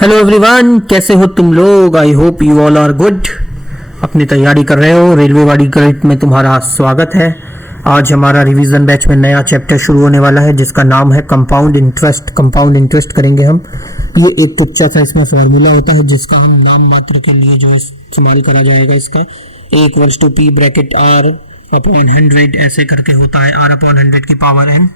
Hello everyone, कैसे हो तुम लोग। I hope you all are good. अपनी तैयारी कर रहे हो। रेलवे वाली गणित में तुम्हारा स्वागत है। आज हमारा रिवीजन बैच में नया चैप्टर शुरू होने वाला है जिसका नाम है कंपाउंड इंटरेस्ट। कंपाउंड इंटरेस्ट करेंगे हम। ये एक तुच्चा सा इसमें फॉर्मूला होता है जिसका हम नाम मात्र के लिए जो है इस्तेमाल करा जाएगा। इसका A equals to P bracket R upon 100 ऐसे करके होता है, R अपॉन 100 की पावर n।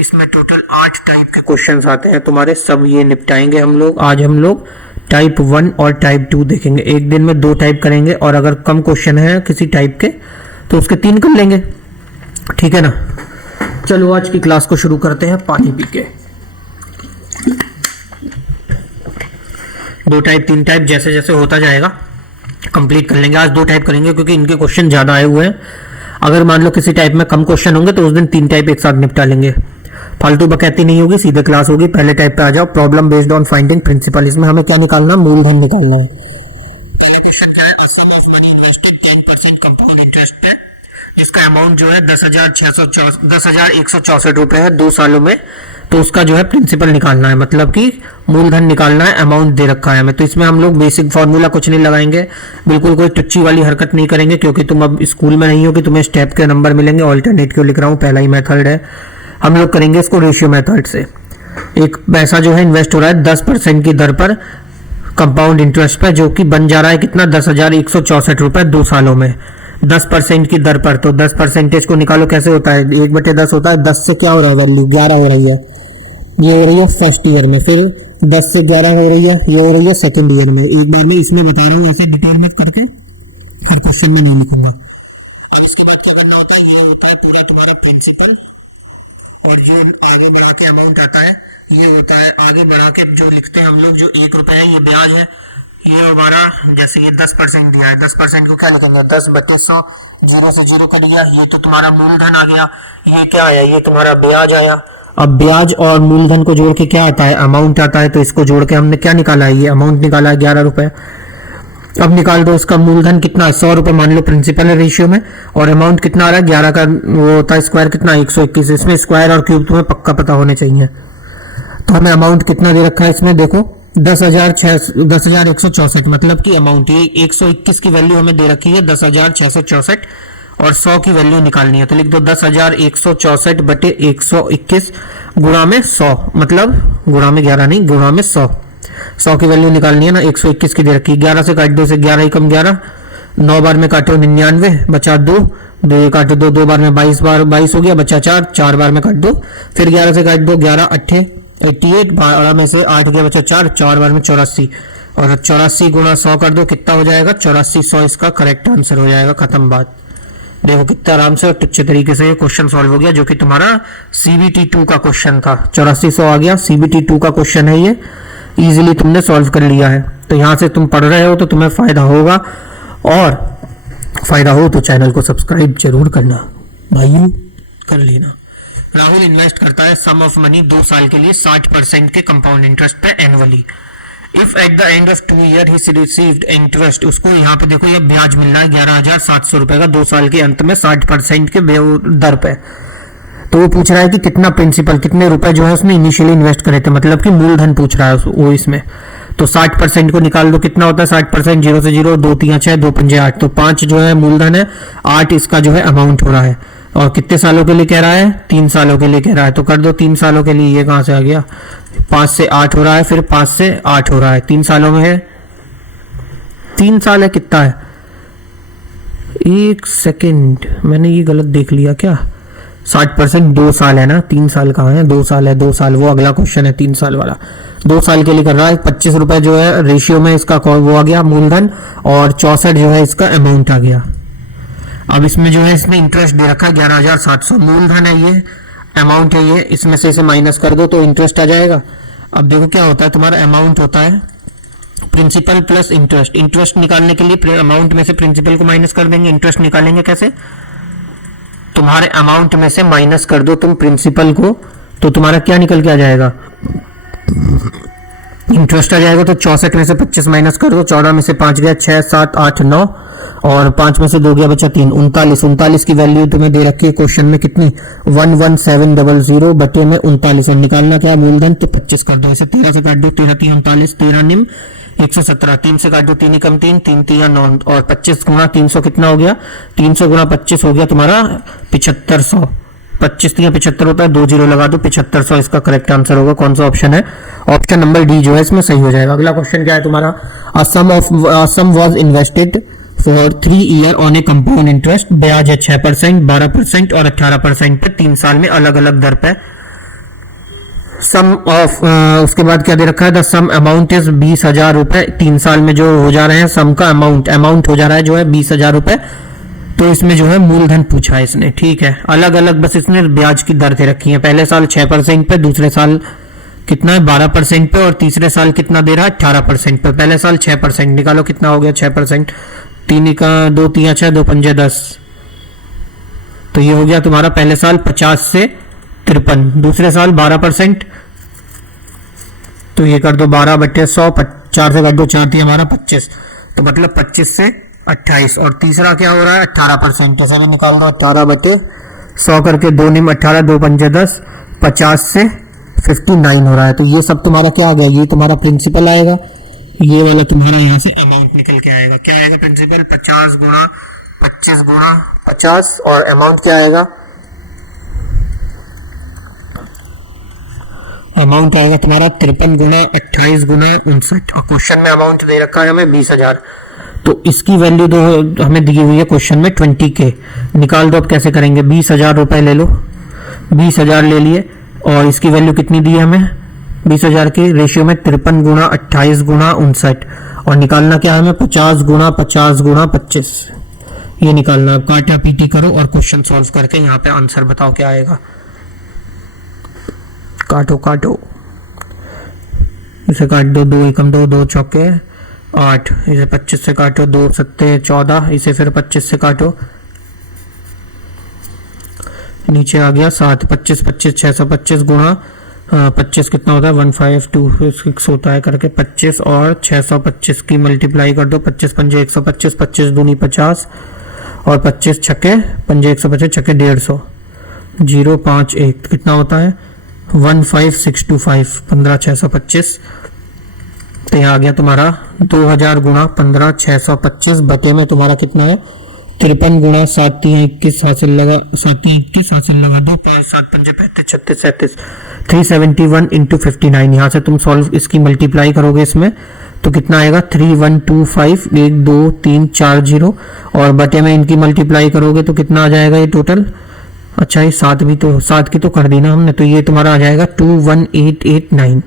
इसमें टोटल 8 टाइप के क्वेश्चंस आते हैं तुम्हारे, सब ये निपटाएंगे हम लोग। आज हम लोग टाइप 1 और टाइप 2 देखेंगे। एक दिन में 2 टाइप करेंगे और अगर कम क्वेश्चन है किसी टाइप के तो उसके 3 कर लेंगे, ठीक है ना। चलो आज की क्लास को शुरू करते हैं पानी पी के। 2 टाइप 3 टाइप जैसे जैसे होता जाएगा कंप्लीट कर लेंगे। आज 2 टाइप करेंगे क्योंकि इनके क्वेश्चन ज्यादा आए हुए हैं। अगर मान लो किसी टाइप में कम क्वेश्चन होंगे तो उस दिन 3 टाइप एक साथ निपटा लेंगे। फालतू बकैती नहीं होगी, सीधे क्लास होगी। पहले टाइप पे आ जाओ, problem based on finding principal. इसमें हमें क्या निकालना, मूलधन निकालना है। पहले क्वेश्चन क्या है, a sum of money invested 10% compound interest पे। इसका अमाउंट जो है 10,164 रुपए है 2 सालों में। तो उसका जो है प्रिंसिपल निकालना है, मतलब कि मूलधन निकालना है। अमाउंट दे रखा है हमें, तो इसमें हम लोग बेसिक फॉर्मूला कुछ नहीं लगाएंगे, बिल्कुल कोई टुच्ची वाली हरकत नहीं करेंगे क्योंकि तुम अब स्कूल में नहीं हो कि तुम्हें स्टेप के नंबर मिलेंगे। ऑल्टरनेट क्यों लिख रहा हूँ, पहला ही मेथड है। हम लोग करेंगे इसको रेशियो मेथड से। एक पैसा जो है इन्वेस्ट हो रहा है 10% की दर पर कंपाउंड इंटरेस्ट पे, जो कि बन जा रहा है कितना, 10,164 रुपए 2 सालों में 10% की दर पर। तो 10% को निकालो, कैसे होता है, 1/10 होता है। 10 से क्या हो रहा है, वैल्यू 11 हो रही है, ये हो रही है फर्स्ट ईयर में। फिर 10 से 11 हो रही है, ये हो रही है सेकेंड ईयर में। एक बार मैं इसमें बता रहा हूँ, ऐसे डिटेल में करके हर क्वेश्चन में नहीं लिखूंगा। अब इसके बाद क्या करना होता है, ये होता है पूरा तुम्हारा प्रिंसिपल, और जो आगे बढ़ा के अमाउंट आता है ये होता है आगे बढ़ा के जो लिखते हैं हम लोग, जो 1 रुपए है ये ब्याज है। ये हमारा जैसे ये 10% दिया है, 10% को क्या लिखेंगे, 10/100, 0 से 0 कर दिया। ये तो तुम्हारा मूलधन आ गया। ये क्या आया, ये तुम्हारा ब्याज आया। अब ब्याज और मूलधन को जोड़ के क्या आता है, अमाउंट आता है। तो इसको जोड़ के हमने क्या निकाला है, ये अमाउंट निकाला है 11 रुपए। अब निकाल दो इसका मूलधन कितना है, 100 रुपए मान लो प्रिंसिपल है रेशियो में, और अमाउंट कितना आ रहा है 11 का, वो होता है स्क्वायर कितना, 121। इसमें स्क्वायर और क्यूब तुम्हें पक्का पता होने चाहिए। तो हमें अमाउंट कितना दे रखा है इसमें, देखो 10,164, मतलब कि अमाउंट ये 121 की वैल्यू हमें दे रखी है 10,664, और 100 की वैल्यू निकालनी है। तो लिख दो 10,164 बटे 121 गुणा में 100, मतलब गुणा में 11 नहीं, गुणा में 100 की वैल्यू निकालनी है ना। 121 की दे रखी है, 11 से काट दो, से 11 ही कम 11, 9 बार में काटो 99, बचा 2, 2 काटो 2, 2 बार में 22 बार 22 हो गया, बचा 4, 4 बार में काट दो, फिर 11 से काट दो, 11 88, 12 में से 8 गया, बचा 4, 4 बार में 84, और 84 गुणा 100 कर दो, कितना हो जाएगा 8400। इसका करेक्ट आंसर हो जाएगा, खत्म बात। देखो कितना आराम से और अच्छे तरीके से ये क्वेश्चन सॉल्व हो गया, जो कि तुम्हारा CBT 2 का क्वेश्चन था। 8400 आ गया, CBT 2 का क्वेश्चन है ये, इजीली तुमने सॉल्व कर लिया है। तो यहां से तुम पढ़ रहे हो तो तुम्हें फायदा होगा, और फायदा हो तो चैनल को सब्सक्राइब जरूर करना भाइयों, कर लेना। राहुल इन्वेस्ट करता है सम ऑफ मनी 2 साल के लिए 60% के कंपाउंड इंटरेस्ट पे annually. If at the end of 2 year he received interest, उसको यहाँ पे देखो ये ब्याज मिल रहा है 11,700 रुपए का 2 साल के अंत में 60% के दर पे। तो वो पूछ रहा है कि कितना प्रिंसिपल, कितने रुपए जो है उसने इनिशियली इन्वेस्ट करे थे, मतलब कि मूलधन पूछ रहा है वो इसमें। तो 60% को निकाल दो, कितना होता है 60%, 0 से 0, 2 3 6, 2 5 8, तो 5 जो है मूलधन है, 8 इसका जो है अमाउंट हो रहा है। और कितने सालों के लिए कह रहा है, 3 सालों के लिए कह रहा है। तो कर दो 3 सालों के लिए, ये कहां से आ गया, 5 से 8 हो रहा है, फिर 5 से 8 हो रहा है, 3 सालों में है, 3 साल है, कितना है, 1 सेकेंड मैंने ये गलत देख लिया क्या, 60% 2 साल है ना, 3 साल कहाँ है, 2 साल है, 2 साल वो अगला क्वेश्चन है 3 साल वाला। 2 साल के लिए कर रहा है, 25 रुपए जो है रेशियो में इसका वो आ गया मूलधन, और 64 जो है इसका अमाउंट आ गया। अब इसमें जो है इसने इंटरेस्ट दे रखा है 11,700, मूलधन है ये, अमाउंट है ये, इसमें से इसे माइनस कर दो तो इंटरेस्ट आ जाएगा। अब देखो क्या होता है, तुम्हारा अमाउंट होता है प्रिंसिपल प्लस इंटरेस्ट। इंटरेस्ट निकालने के लिए अमाउंट में से प्रिंसिपल को माइनस कर देंगे। इंटरेस्ट निकालेंगे कैसे, तुम्हारे अमाउंट में से माइनस कर दो तुम प्रिंसिपल को, तो तुम्हारा क्या निकल के आ जाएगा, इंटरेस्ट आ जाएगा तो 64 में से 25 माइनस कर दो, 14 में से 5 गया 6 7 8 9 और 5 में से 2 गया बचा 3, 39 की वैल्यू तुम्हें दे रखी है क्वेश्चन में कितनी 11700 बटे में 39 और निकालना क्या मूलधन तो 25 कर दो। इसे 13 से काट दो 13 3 39 13 निम 117, 3 से काट दो 3 एकम 3 3 3 9 और 25 गुना 300 कितना हो गया 300 गुना 25 हो गया तुम्हारा 7500, 25 3 75 होता है 2 जीरो लगा दो 7500 इसका करेक्ट आंसर होगा। कौन सा ऑप्शन है ऑप्शन नंबर डी जो है इसमें सही हो जाएगा। अगला क्वेश्चन क्या है तुम्हारा sum was invested for 3 year on a compound interest, ब्याज है 6%, 12% और 18% पे 3 साल में अलग अलग दर पे। सम ऑफ उसके बाद क्या दे रखा है द सम अमाउंट इज 20,000 रुपए, 3 साल में जो हो जा रहे हैं सम का अमाउंट हो जा रहा है जो है 20,000 रुपए। तो इसमें जो है मूलधन पूछा है इसने, ठीक है अलग अलग बस इसने ब्याज की दर दे रखी है, पहले साल 6% पे, दूसरे साल कितना है 12% पे और तीसरे साल कितना दे रहा है 18% पे। पहले साल 6%, निकालो कितना हो गया 6%, 3 का 2 3 6 2 5 10, तो ये हो गया तुम्हारा पहले साल 50 से 53, दूसरे साल 12%, तो ये कर दो 12 बटे 100, 4 से काट दो 4 थी हमारा 25, तो मतलब 25 से 28 और तीसरा क्या हो रहा है 18%, ऐसा भी निकाल दो 18 बटे 100 करके 2 निम 18 2 पंजे 10, 50 से 59 हो रहा है। तो ये सब तुम्हारा क्या आ गया, ये तुम्हारा प्रिंसिपल आएगा, ये वाला तुम्हारा यहाँ से अमाउंट निकल के आएगा। क्या आएगा प्रिंसिपल 50 गुणा 25 गुणा 50 और अमाउंट क्या आएगा, अमाउंट आएगा तुम्हारा 53 गुणा 28 गुणा 59 और क्वेश्चन में अमाउंट दे रखा है हमें 20,000, तो इसकी वैल्यू दो हमें दी हुई है क्वेश्चन में 20K, निकाल दो। अब कैसे करेंगे 20,000 रुपए ले लो, 20,000 ले लिए और इसकी वैल्यू कितनी दी है हमें 20,000 की रेशियो में 53 गुणा 28 गुणा 59 और निकालना क्या है हमें 50 गुणा 25, ये निकालना। काटा पीटी करो और क्वेश्चन सॉल्व करके यहाँ पे आंसर बताओ क्या आएगा। काटो इसे काट दो 2 एकम 2 2 चौके 8, इसे 25 से काटो 2 सत्ते 14, इसे फिर 25 से काटो नीचे आ गया 7, 25 25 625 गुणा 25 कितना होता है 1526 होता है करके 25 और 625 की मल्टीप्लाई कर दो 25 पंजे 125, 25 दूनी 50 और 25 छक्के पंजे 125 छक्के 150, 051 कितना होता है 15625, 15,625, तो यहाँ आ गया तुम्हारा 2000 गुणा 15,625 बटे में तुम्हारा कितना है 53 गुणा 7 3 21 हासिल लगा 7 3 21 हासिल लगा दो 5 7 5 35 36 37 371 इंटू 59। यहाँ से तुम सॉल्व इसकी मल्टीप्लाई करोगे इसमें तो कितना आएगा 3125 1 2 3 4 0 और बटे में इनकी मल्टीप्लाई करोगे तो कितना आ जाएगा ये टोटल। अच्छा ये 7 की तो कर दी ना हमने, तो ये तुम्हारा आ जाएगा 21889।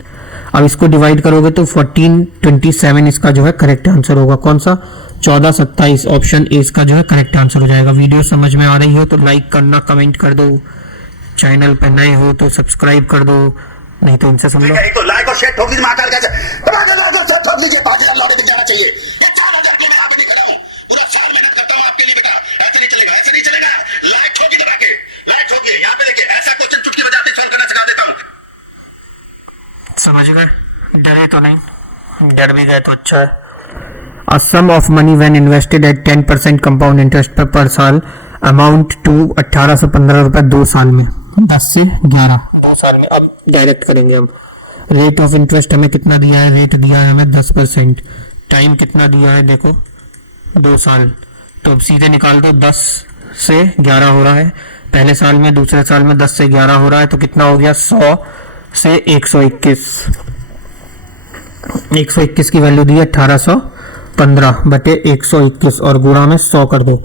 अब इसको डिवाइड करोगे तो 1427 इसका जो है करेक्ट आंसर होगा। कौन सा 1427 ऑप्शन ए इसका जो है करेक्ट आंसर हो जाएगा। वीडियो समझ में आ रही हो तो लाइक करना, कमेंट कर दो, चैनल पर नए हो तो सब्सक्राइब कर दो, नहीं तो इनसे समझो तो लाइक और शेयर ठोक दीजिए महाकाल का ठोक दीजिए 5,000 लौटे दिख जाना चाहिए। 4,000 के मैं यहाँ पे नहीं खड़ा हूँ, पूरा 4 मेहनत करता हूँ आपके लिए बेटा, ऐसे नहीं चलेगा, ऐसे नहीं चलेगा। लाइक ठोकी दबा के, लाइक ठोकिए, यहाँ पे देखिए ऐसा क्वेश्चन चुटकी बजाते सॉल्व करना सिखा देता हूँ। समझ गए, डरे तो नहीं, डर भी गए तो अच्छा है। A sum of money when invested at 10% compound interest per साल amount to 18 से 15 रुपए 2 साल में, 10 से 11 2 साल में। अब डायरेक्ट करेंगे हम। रेट ऑफ इंटरेस्ट हमें कितना दिया है, रेट दिया है हमें 10%, टाइम कितना दिया है देखो 2 साल, तो अब सीधे निकाल दो 10 से 11 हो रहा है पहले साल में, दूसरे साल में 10 से 11 हो रहा है तो कितना हो गया 100 से 121, 121 की वैल्यू दी है 1815 बटे 121 और गुणा में 100 कर दो।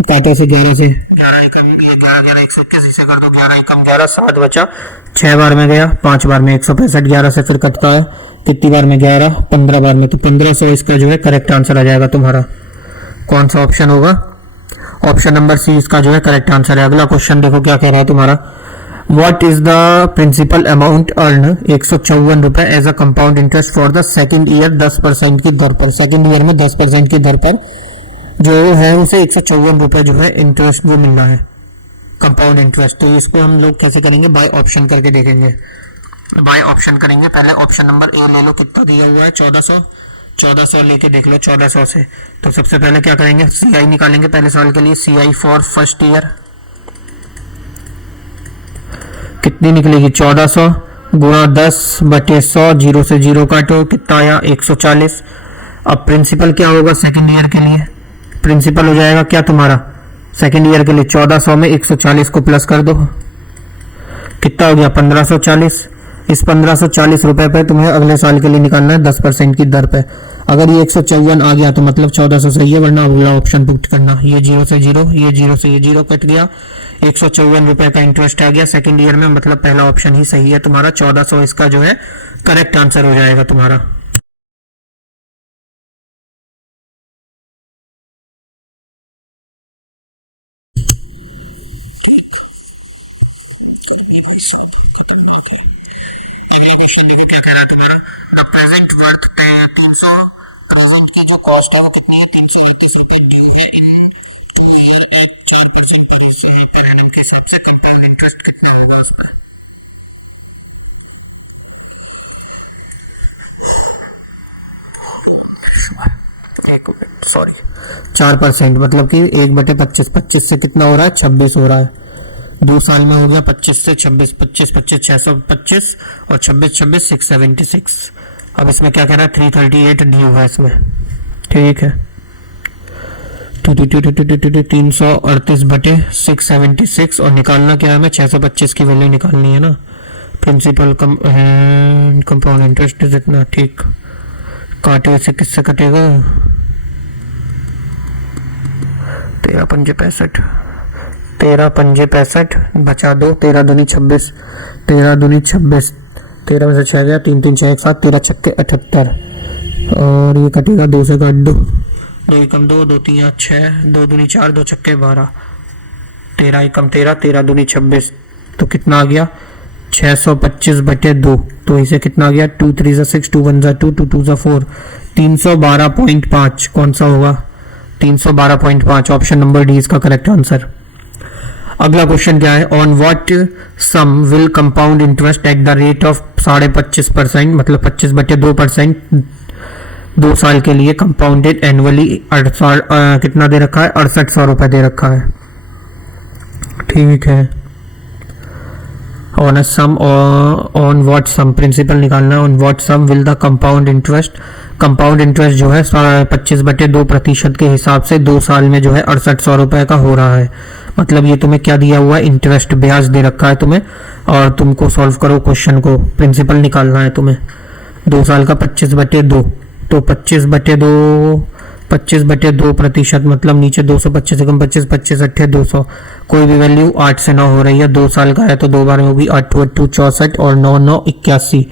काटे से 11 से 11 एकम, ये 11 121 इसे कर दो 11 एकम 11 7 बचा, 6 बार में गया 5 बार में 165, 11 से फिर कटता है कितनी बार में 11 15 बार में, तो 1500 इसका जो है करेक्ट आंसर आ जाएगा तुम्हारा। कौन सा ऑप्शन होगा, ऑप्शन नंबर सी इसका जो है करेक्ट आंसर है। अगला क्वेश्चन देखो क्या कह रहा है तुम्हारा, What is the principal amount earned 154 रुपए as a compound interest for the second year 10% की दर पर, सेकेंड ईयर में 10% की दर पर जो है उसे 154 रुपए जो है इंटरेस्ट वो मिल रहा है कंपाउंड इंटरेस्ट। तो इसको हम लोग कैसे करेंगे, बाय ऑप्शन करके देखेंगे। बाय ऑप्शन करेंगे। पहले ऑप्शन नंबर ए ले लो, कितना दिया हुआ है 1400, 1400 लेके देख लो 1400 से। तो सबसे पहले क्या करेंगे, सी आई निकालेंगे पहले साल के लिए। सी आई फॉर फर्स्ट ईयर कितनी निकलेगी, 1400 गुणा 10/100, 0 से 0 काटो, कितना आया 140। अब प्रिंसिपल क्या होगा सेकेंड ईयर के लिए, प्रिंसिपल हो जाएगा क्या तुम्हारा सेकेंड ईयर के लिए 1400 में 140 को प्लस कर दो, कितना हो गया 1540। इस 1540 रुपए पे तुम्हें अगले साल के लिए निकालना है 10% की दर पे। अगर ये 154 आ गया तो मतलब 1400 सही है, वरना अगला ऑप्शन पुट करना। ये 0 से 0, ये 0 से ये 0 कट गया, 154 रुपए का इंटरेस्ट आ गया सेकंड ईयर में, मतलब पहला ऑप्शन ही सही है तुम्हारा। 1400 इसका जो है करेक्ट आंसर हो जाएगा तुम्हारा। क्या कह रहा है तुम्हारा, प्रेजेंट वर्थ 300, प्रेजेंट की जो कॉस्ट है वो कितनी है 331 रुपए, 4% का हिस्सा है पर एनम के हिसाब से, कंपाउंड इंटरेस्ट कितना होगा उसमें। सॉरी 4% मतलब कि 1/25, 25 से कितना हो रहा है 26 हो रहा है। 2 साल में हो गया 25 से 26, 25 25 625 और 26 26 676। अब इसमें क्या कह रहा है 338 ड्यू है इसमें, ठीक है। 338/676 और निकालना क्या है हमें 625 की वैल्यू निकालनी है ना। प्रिंसिपल कंपाउंड इंटरेस्ट जितना, ठीक। काटे से किससे कटेगा 13 पंजे 65, 13 पंजे 65 बचा दो, 13 दूनी 26, 13 दूनी 26, 13 में से 6 गया, 3 3 6 1 7, 13 छक्के 78 और ये कटेगा 2 से काट दो, 2 एकम 2, 2 3 6, 2 दूनी 4, 2 छक्के 12, 13 एकम 13, 13 दूनी 26, तो कितना आ गया 625/2। तो इसे कितना आ गया 2 3 6, 2 1 2, 2 2 4, 312.5 कौन सा होगा 312.5, ऑप्शन नंबर डी इसका करेक्ट आंसर। अगला क्वेश्चन क्या है, on what sum will compound interest at the rate of 25%, मतलब 25/2% 2 साल के लिए कंपाउंडेड एनुअली, कितना दे रखा है 6800 रुपए दे रखा है, ठीक है। On sum, on what sum principal निकालना, on what sum will the compound interest, compound interest जो है 25/2% के हिसाब से 2 साल में जो है 6800 रुपए का हो रहा है। मतलब ये तुम्हें क्या दिया हुआ है इंटरेस्ट, ब्याज दे रखा है तुम्हें, और तुमको सॉल्व करो क्वेश्चन को, प्रिंसिपल निकालना है तुम्हें 2 साल का 25/2, तो 25/2% मतलब नीचे 225 से कम 25, 25 8 200, कोई भी वैल्यू 8 से 9 हो रही है, 2 साल का है तो 2 बार में होगी 8 8 64 और 9 9 81।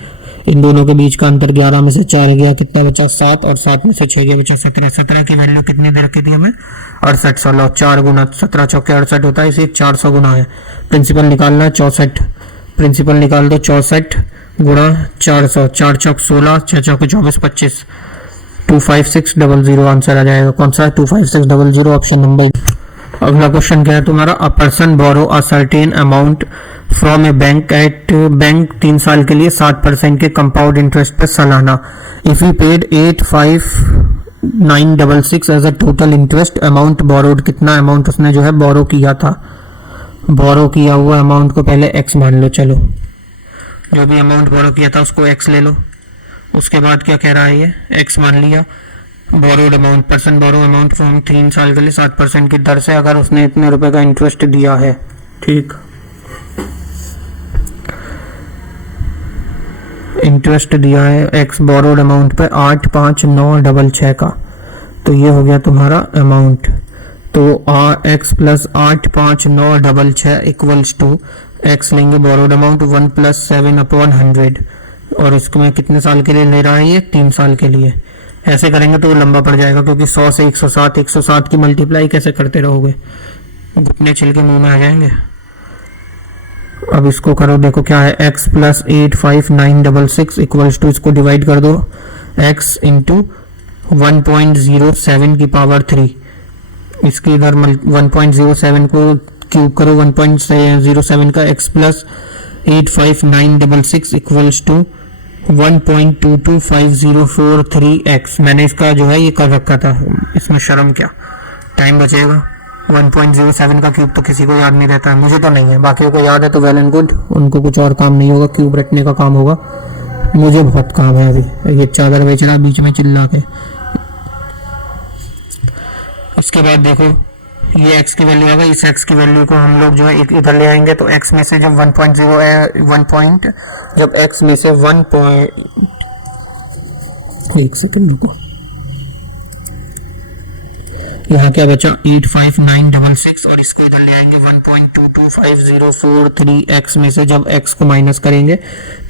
इन दोनों के बीच का अंतर 11 में से 4 गया, कितना बचा 7 और 7 में से 6 गया बचा 17। 17 की वैल्यू कितनी दे रखी थी हमें 6800, 4 गुना 17 चौके 68 होता है, इसे 400 गुना है। प्रिंसिपल निकालना है 64, प्रिंसिपल निकाल दो 64 गुणा 400, 4 चौक 16, 6 चौके 24 25, 25600 आंसर आ जाएगा। कौन सा है 25600, ऑप्शन नंबर। अगला क्वेश्चन क्या है तुम्हारा, a person borrow a certain amount from a bank at, bank 3 साल के लिए 7% के कंपाउंड इंटरेस्ट पर सालाना, if he paid 85966 as a total interest amount borrowed, कितना अमाउंट उसने जो है बोरो किया था, बोरो किया हुआ अमाउंट को पहले एक्स मान लो, चलो जो भी अमाउंट बोरो किया था उसको एक्स ले लो। उसके बाद क्या कह रहा है ये एक्स मान लिया, borrowed amount, person borrow amount from 3 साल के लिए 7% की दर से अगर उसने इतने रुपए का इंटरेस्ट दिया है, ठीक। इंटरेस्ट दिया है एक्स बोरोड अमाउंट पे 85966 का, तो ये हो गया तुम्हारा अमाउंट। तो x plus 85966 equals to x लेंगे बोरोड अमाउंट 1 + 7/100, और इसमें कितने साल के लिए ले रहा है ये 3 साल के लिए। ऐसे करेंगे तो वो लंबा पड़ जाएगा, क्योंकि 100 से 107, 107 की मल्टीप्लाई कैसे करते रहोगे, घुटने छिल के मुंह में आ जाएंगे। अब इसको करो, देखो क्या है x + 85966 इक्वल्स टू, इसको डिवाइड कर दो x × 1.07 की पावर 3, इसकी इधर 1.07 को क्यूब करो, 1.07 का x + 85966 इक्वल्स टू 1.225043x। मैंने इसका जो है ये कर रखा था, इसमें शर्म क्या, टाइम बचेगा। 1.07 का क्यूब तो किसी को याद नहीं रहता है, मुझे तो नहीं है, बाकी को याद है तो वेल एंड गुड, उनको कुछ और काम नहीं होगा, क्यूब रटने का काम होगा। मुझे बहुत काम है अभी। ये चादर बेच रहा बीच में चिल्ला के। उसके बाद देखो ये x की वैल्यू आ गई, इस x की वैल्यू को हम लोग जो है इधर ले आएंगे तो x में से जब 1.0 है, 1 पॉइंट, जब x में से 1 पॉइंट, एक सेकंड रुको, यहाँ क्या बचा 85966 और इसको इधर ले आएंगे 1.225043x में से जब x को माइनस करेंगे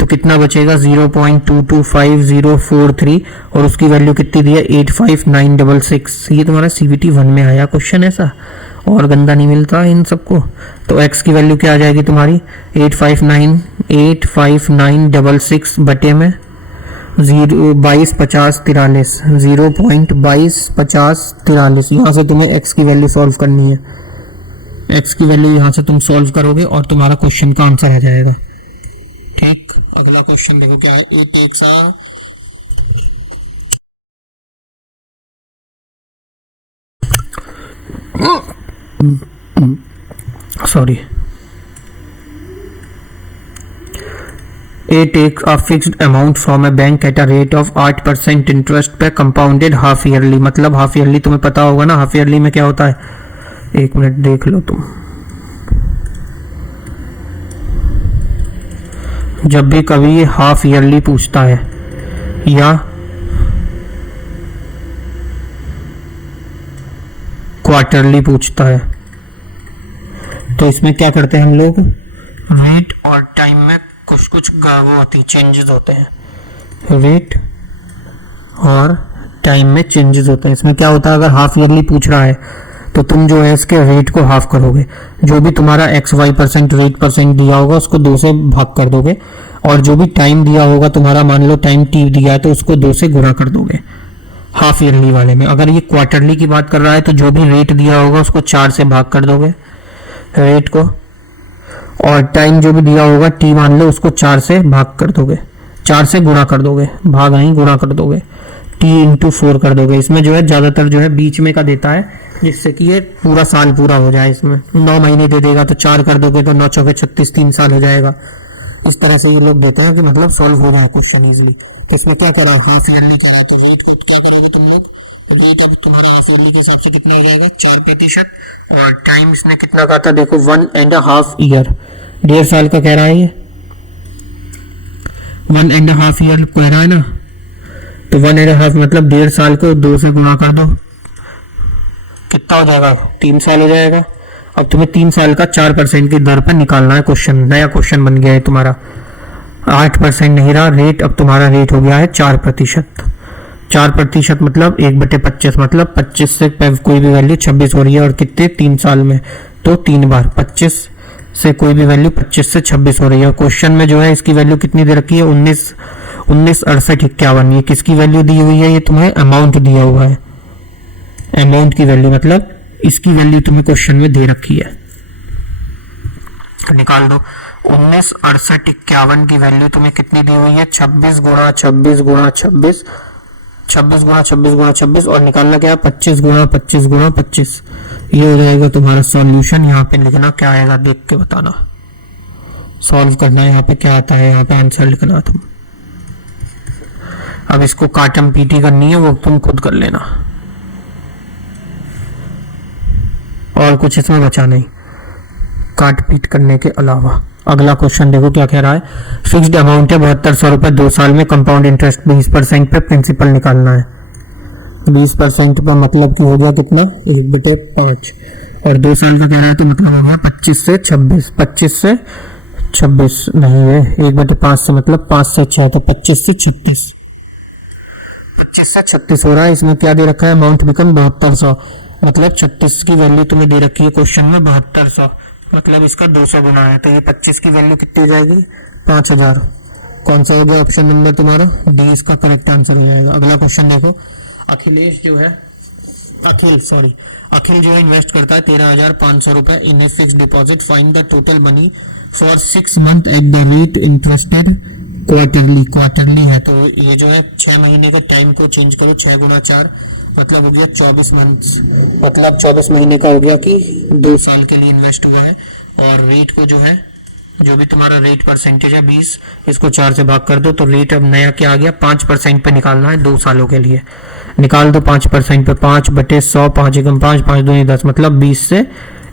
तो कितना बचेगा 0.225043 और उसकी वैल्यू कितनी दी है 85966। ये तुम्हारा CBT 1 में आया क्वेश्चन, ऐसा और गंदा नहीं मिलता इन सबको। तो x की वैल्यू क्या आ जाएगी तुम्हारी 85966 बटे में 0.225043, 0.225043। यहाँ से तुम्हें x की वैल्यू सॉल्व करनी है। x की वैल्यू यहाँ से तुम सॉल्व करोगे और तुम्हारा क्वेश्चन का आंसर आ जाएगा। ठीक, अगला क्वेश्चन देखो क्या है। एक सा sorry, A takes a fixed amount from a bank at a rate of 8% interest पे compounded half yearly। मतलब हाफ ईयरली तुम्हें पता होगा ना, हाफ ईयरली में क्या होता है, एक मिनट देख लो तुम। जब भी कभी ये हाफ ईयरली पूछता है या क्वार्टरली पूछता है तो इसमें क्या करते हैं हम लोग, रेट और टाइम में कुछ कुछ वो होती है, चेंजेस होते हैं। रेट और टाइम में चेंजेस होते हैं। इसमें क्या होता है, अगर हाफ ईयरली पूछ रहा है तो तुम जो है इसके रेट को हाफ करोगे, जो भी तुम्हारा XY% रेट परसेंट दिया होगा उसको 2 से भाग कर दोगे, और जो भी टाइम दिया होगा तुम्हारा, मान लो टाइम T दिया है तो उसको 2 से गुणा कर दोगे हाफ ईयरली वाले में। अगर ये क्वार्टरली की बात कर रहा है तो जो भी रेट दिया होगा उसको 4 से भाग कर दोगे रेट को, और टाइम जो भी दिया होगा T मान लो उसको 4 से भाग कर दोगे, 4 से गुणा कर दोगे, भाग नहीं गुणा कर दोगे, T इंटू 4 कर दोगे। इसमें जो है ज्यादातर जो है बीच में का देता है जिससे कि ये पूरा साल पूरा हो जाए। इसमें 9 महीने दे देगा तो 4 कर दोगे तो 9 चौके 36, 3 साल हो जाएगा। इस तरह से ये लोग देते हैं कि मतलब सॉल्व हो जाए क्वेश्चन इजिली। तो इसमें क्या करा, हाफ ईयरली कह रहा है तो रेट को क्या करोगे तुम लोग, रेट अब तुम्हारा हाफ ईयरली के हिसाब से कितना हो जाएगा 4%, और टाइम इसने कितना कहा था देखो 1.5 ईयर, 1.5 साल का कह रहा है ये, 1.5 ईयर कह रहा है ना, तो 1.5 मतलब 1.5 साल को 2 से गुणा कर दो, कितना हो जाएगा 3 साल हो जाएगा। अब तुम्हें 3 साल का 4% की दर पर निकालना है क्वेश्चन, नया क्वेश्चन बन गया है तुम्हारा। 8% नहीं रहा रेट, अब तुम्हारा रेट हो गया है 4%। 4% मतलब 1/25, मतलब 25 से कोई भी वैल्यू 26 हो रही है, और कितने 3 साल में, तो 3 बार 25 से कोई भी वैल्यू 25 से 26 हो रही है। क्वेश्चन में जो है इसकी वैल्यू कितनी दे रखी है 19 68 51। ये किसकी वैल्यू दी हुई है, ये तुम्हें अमाउंट दिया हुआ है, अमाउंट की वैल्यू, मतलब इसकी वैल्यू तुम्हें क्वेश्चन में दे रखी है, निकाल दो। 19 68 51 की वैल्यू तुम्हें कितनी दी हुई है 26 गुणा 26 गुणा 26, 26 गुणा 26 गुणा 26, और निकालना क्या है 25 गुणा 25 गुणा 25। ये हो जाएगा तुम्हारा सॉल्यूशन। यहाँ पे लिखना क्या आएगा देख के बताना, सॉल्व करना है, यहाँ पे क्या आता है, यहाँ पे आंसर लिखना तुम। अब इसको काटम पीटी करनी है, वो तुम खुद कर लेना, और कुछ इसमें बचा नहीं काट पीट करने के अलावा। अगला क्वेश्चन देखो क्या कह रहा है, फिक्स्ड अमाउंट है 7200 रुपए, 2 साल में, कंपाउंड इंटरेस्ट 20% पे, प्रिंसिपल निकालना है। 20% पर मतलब कि हो गया कितना 1/5, और 2 साल का कह रहा है तो मतलब हो गया 25 से 26, 25 से 26 नहीं है 1/5 से, मतलब 5 से 6 तो 25 से 36, 25 से 36 हो रहा है। इसमें क्या दे रखा है, अमाउंट बिकम 7200, मतलब 36 की वैल्यू तुम्हें दे रखी है क्वेश्चन में 7200, मतलब इसका 200 गुना है, तो ये 25 की वैल्यू कितनी हो जाएगी 5000। कौन सा हो गया ऑप्शन नंबर तुम्हारा डी, इसका करेक्ट आंसर हो जाएगा। अगला क्वेश्चन देखो, अखिल जो है इन्वेस्ट करता है 13,500 रुपए in a fix deposit, find the total money for 6 month at the rate interested quarterly है, तो ये जो है 6 महीने के टाइम को चेंज करो, 6 गुना 4 मतलब हो गया 24 मंथ्स, मतलब 24 महीने का हो गया कि 2 साल के लिए इन्वेस्ट हुआ है। और रेट को जो है, जो भी तुम्हारा रेट परसेंटेज है 20, इसको 4 से भाग कर दो, तो रेट अब नया क्या आ गया 5% पे निकालना है 2 सालों के लिए। निकाल दो 5% पे, 5/100, 5 एकम 5, 5 दूनी 10, मतलब 20 से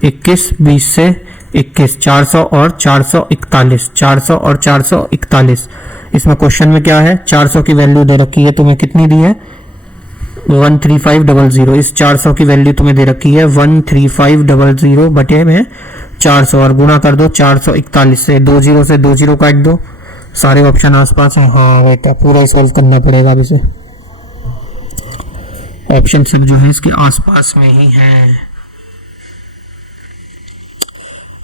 21, 20 से 21, 400 और 441, 400 और 441। इसमें क्वेश्चन में क्या है, 400 की वैल्यू दे रखी है तुम्हें, कितनी दी है 13500। इस 400 की वैल्यू तुम्हें दे रखी है 13500 बटे में 400 और गुणा कर दो 441 से, 20 से 20 काट दो। सारे ऑप्शन आसपास है, हाँ बेटा पूरा सॉल्व करना पड़ेगा अब इसे, ऑप्शन सब जो है इसके आसपास में ही है।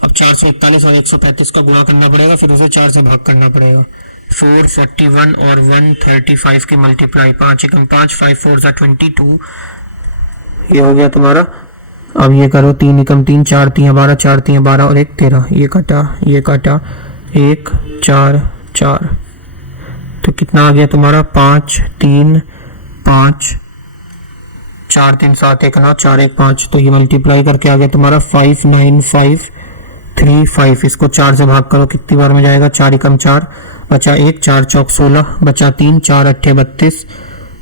अब 441 और 135 का गुणा करना पड़ेगा, फिर उसे 4 से भाग करना पड़ेगा। 441 और 135 की मल्टीप्लाई, 5 एकम 5, 5 4 22, ये हो गया तुम्हारा। अब ये करो 3 एकम 3, 4 3 12, 4 3 12 और 1 13, ये काटा 1 4 4, तो कितना आ गया तुम्हारा 5 3 5, 4 3 7 1 9, 4 1 5, तो ये मल्टीप्लाई करके आ गया तुम्हारा 59535। इसको 4 से भाग करो, कितनी बार में जाएगा, 4 एकम 4, बचा 1, 4 चौक 16, बचा 3, 4 अट्ठे 32,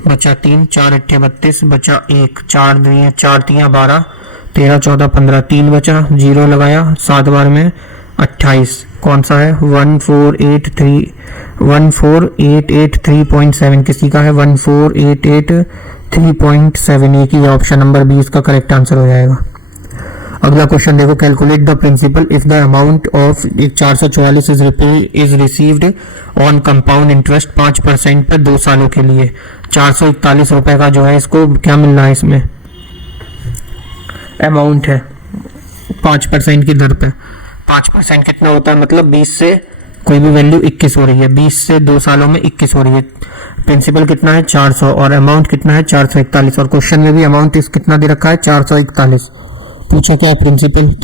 बचा 3, 4 अट्ठे 32, बचा 1, 4 दिए 4 3 12, 13 14 15, 3 बचा, 0 लगाया, 7 बार में 28, कौन सा है 14883.7, किसी का है 14883.7, एक ही ऑप्शन नंबर 20 का करेक्ट आंसर हो जाएगा। अगला क्वेश्चन देखो, calculate the principal if the amount of 444 is received on compound interest 5% पर 2 सालों के लिए। 441 रुपए का जो है इसको क्या मिल रहा है, इसमें अमाउंट है 5% की दर पे। 5% कितना होता है, मतलब 20 से कोई भी वैल्यू 21 हो रही है, 20 से 2 सालों में 21 हो रही है। प्रिंसिपल कितना है 400 और अमाउंट कितना है 441, और क्वेश्चन में भी अमाउंट इस कितना दे रखा है 441। पूछा क्या प्रिंसिपल, अगला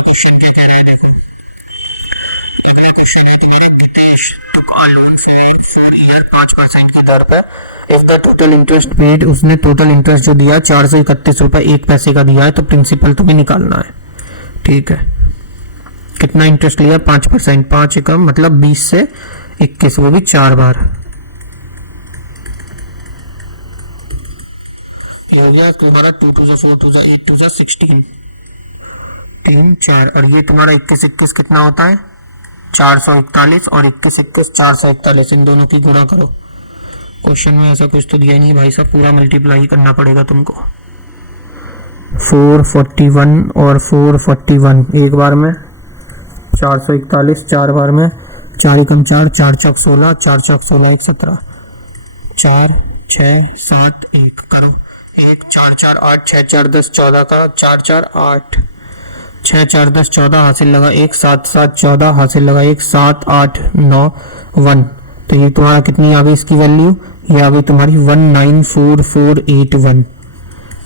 क्वेश्चन क्या कह रहा है, देखो अगला क्वेश्चन है तुम्हारे, Gitesh took a loan for year 5% की दर पे, if the total interest paid, उसने टोटल इंटरेस्ट जो दिया 431 रुपए 1 पैसे का दिया है, तो प्रिंसिपल तुम्हें निकालना है। ठीक है, कितना इंटरेस्ट लिया 5%, 5 एकम मतलब 20 से 21, वो भी 4 बार। ये हो गया तुम्हारा 2 2 4 2 8 2 16, 3 4, और ये तुम्हारा 21 21 कितना होता है 441, और 21 21 441, इन दोनों की गुणा करो। क्वेश्चन में ऐसा कुछ तो दिया नहीं भाई साहब, पूरा मल्टीप्लाई करना पड़ेगा तुमको। 441 और 441 एक बार में, 441 4 बार में, 4 एकम 4, 4 चौक 16, 4 चौक 16 1 17, 4 6 7 1 करो, 1 4 4 8 6 4 10 14 का 4 4 8, 6 4 10 14 हासिल लगा 1, 7 7 14 हासिल लगा 1, 7 8 9 1, तो ये तुम्हारा कितनी आ गई इसकी वैल्यू, ये आ गई तुम्हारी 194481।